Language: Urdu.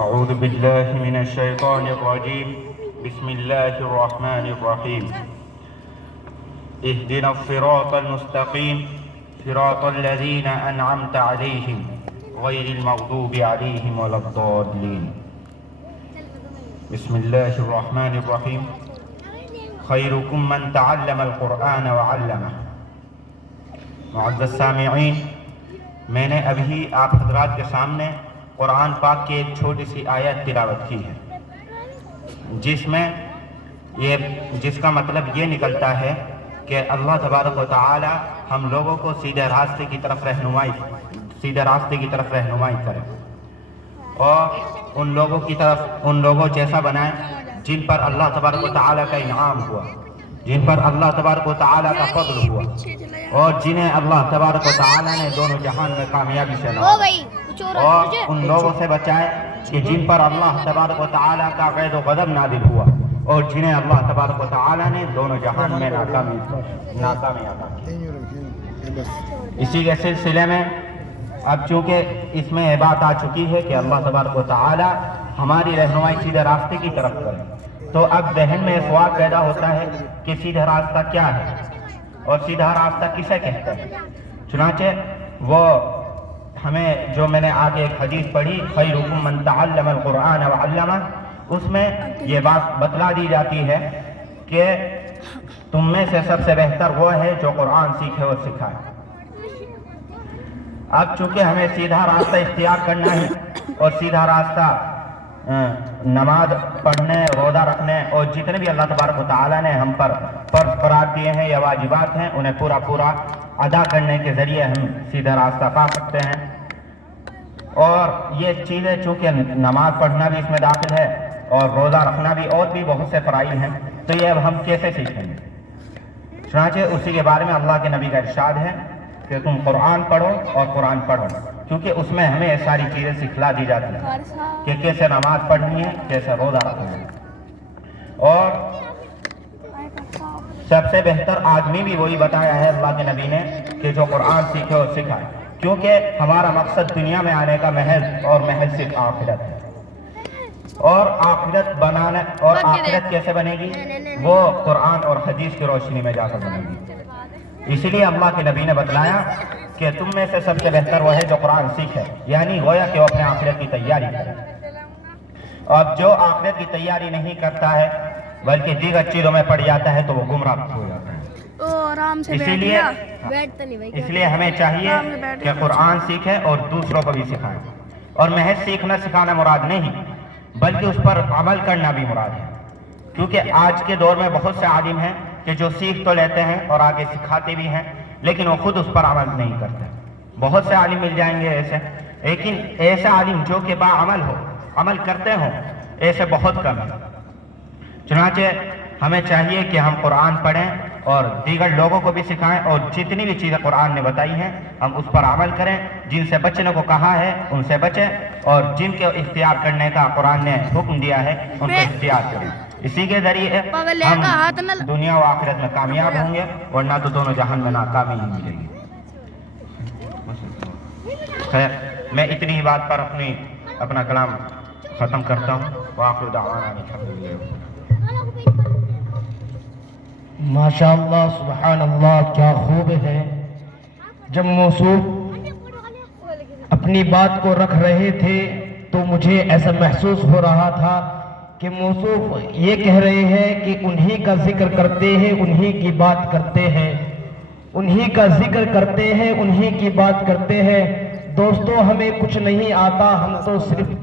أعوذ بالله من الشيطان الرجيم بسم الله الرحمن الرحيم اهدنا الصراط المستقيم صراط الذين أنعمت عليهم غير المغضوب عليهم ولا الضالين بسم الله الرحمن الرحيم خيركم من تعلم القرآن وعلمه معزز سامعین، میں نے ابھی آپ حضرات کے سامنے قرآن پاک کی ایک چھوٹی سی آیت تلاوت کی ہے جس کا مطلب یہ نکلتا ہے کہ اللہ تبارک و تعالی ہم لوگوں کو سیدھے راستے کی طرف رہنمائی کرے اور ان لوگوں جیسا بنائے جن پر اللہ تبارک و تعالی کا انعام ہوا، جن پر اللہ تبارک و تعالی کا فضل ہوا، اور جنہیں اللہ تبارک و تعالی نے دونوں جہان میں کامیابی سے نوازا، اور ان لوگوں سے بچائے کہ جن پر اللہ تبارک و تعالی کا غضب و غضب نازل ہوا اور جنہیں اللہ تبارک و تعالی نے دونوں جہان میں ناکامی عطا کی۔ اسی کے سلسلے میں اب چونکہ اس میں یہ بات آ چکی ہے کہ اللہ تبارک و تعالی ہماری رہنمائی سیدھے راستے کی طرف کرے، تو اب ذہن میں سوال پیدا ہوتا ہے کہ سیدھا راستہ کیا ہے اور سیدھا راستہ کسے کہتے ہیں۔ چنانچہ وہ ہمیں جو میں نے آگے ایک حدیث پڑھی خیرکم من تعلم القرآن وعلمہ، اس میں یہ بات بتلا دی جاتی ہے کہ تم میں سے سب سے بہتر وہ ہے جو قرآن سیکھے اور سکھائے۔ اب چونکہ ہمیں سیدھا راستہ اختیار کرنا ہے اور سیدھا راستہ نماز پڑھنے، روزہ رکھنے اور جتنے بھی اللہ تبارک و تعالی نے ہم پر فرض قرار دیے ہیں یا واجبات ہیں انہیں پورا ادا کرنے کے ذریعے ہم سیدھا راستہ پا سکتے ہیں۔ اور یہ چیزیں چونکہ نماز پڑھنا بھی اس میں داخل ہے اور روزہ رکھنا بھی، اور بھی بہت سے فرائض ہیں، تو یہ اب ہم کیسے سیکھیں گے؟ چنانچہ اسی کے بارے میں اللہ کے نبی کا ارشاد ہے کہ تم قرآن پڑھو اور قرآن پڑھو، کیونکہ اس میں ہمیں یہ ساری چیزیں سکھلا دی جاتی ہیں کہ کیسے نماز پڑھنی ہے، کیسے روزہ رکھنا ہے۔ اور سب سے بہتر آدمی بھی وہی بتایا ہے اللہ کے نبی نے کہ جو قرآن سیکھے اور سکھائے، کیونکہ ہمارا مقصد دنیا میں آنے کا محض صرف آخرت ہے، اور آخرت کیسے بنے گی؟ وہ قرآن اور حدیث کی روشنی میں جا کر بنے گی۔ اسی لیے اللہ کے نبی نے بتلایا کہ تم میں سے سب سے بہتر وہ ہے جو قرآن سیکھے، یعنی گویا کہ وہ اپنے آخرت کی تیاری کرے۔ اور جو آخرت کی تیاری نہیں کرتا ہے بلکہ دیگر چیزوں میں پڑ جاتا ہے تو وہ گمراہ ہو جاتا ہے۔ اس لیے ہمیں چاہیے کہ قرآن سیکھیں اور دوسروں کو بھی سکھائیں، اور محض سیکھنا سکھانا مراد نہیں بلکہ اس پر عمل کرنا بھی مراد ہے، کیونکہ آج کے دور میں بہت سے عالم ہیں کہ جو سیکھ تو لیتے ہیں اور آگے سکھاتے بھی ہیں لیکن وہ خود اس پر عمل نہیں کرتے۔ بہت سے عالم مل جائیں گے ایسے، لیکن ایسے عالم جو کہ باعمل ہو، عمل کرتے ہوں، ایسے بہت کم ہیں۔ چنانچہ ہمیں چاہیے کہ ہم قرآن پڑھیں اور دیگر لوگوں کو بھی سکھائیں، اور جتنی بھی چیزیں قرآن نے بتائی ہیں ہم اس پر عمل کریں، جن سے بچنے کو کہا ہے ان سے بچیں، اور جن کے اختیار کرنے کا قرآن نے حکم دیا ہے ان کو اختیار کریں۔ اسی کے ذریعے ہم دنیا و آخرت میں کامیاب ہوں گے، ورنہ تو دونوں جہان میں ناکامی ہی ملے گی۔ خیر، میں اتنی ہی بات پر اپنا کلام ختم کرتا ہوں۔ وآخر دعوانا الحمدللہ۔ ماشاءاللہ، سبحان اللہ، کیا خوب ہے۔ جب موصوف اپنی بات کو رکھ رہے تھے تو مجھے ایسا محسوس ہو رہا تھا کہ موصوف یہ کہہ رہے ہیں کہ انہی کا ذکر کرتے ہیں، انہی کی بات کرتے ہیں، انہی کا ذکر کرتے ہیں، انہی کی بات کرتے ہیں۔ دوستو، ہمیں کچھ نہیں آتا، ہم تو صرف